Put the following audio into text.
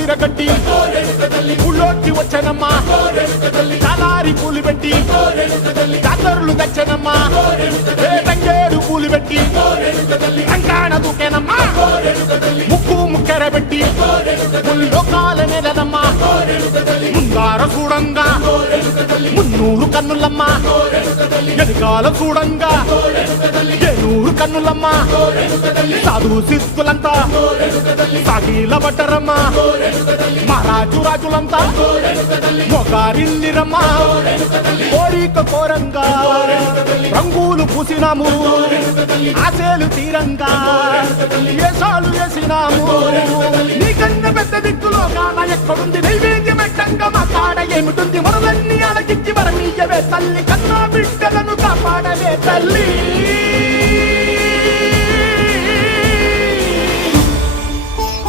విరగట్టి ఊళ్ళోకి వచ్చనమ్మా చాలారి పూలు పెట్టి జాతరులు తెచ్చనమ్మా తంగేడు పూలు పెట్టి రంగాణ దూకేనమ్మా ముక్కు ముక్కెర పెట్టి ముల్లోకాల నెలనమ్మా ముందార చూడంగా మున్నూరు కన్నులమ్మా ఎనకాల చూడంగా ఏనూరు కన్నులమ్మా సాధు సిద్ధులంతా సాగిల పట్టరమ్మా మహారాజు రాజులంతా మొగారిల్లిరమ్మా కోరిక కోరంగా రంగులు పూసినాము ఆశలు తీరంగా ఏసాలు వేసినాము నీకన్నా పెద్ద దిక్కులో కాన ఎక్కడుంది నైవేద్యం పెట్టంగా మా కాడ ఏమిటుంది మనలన్నీ అలకించి మరణీయవే తల్లి కన్నా బిడ్డలను కాపాడవే తల్లి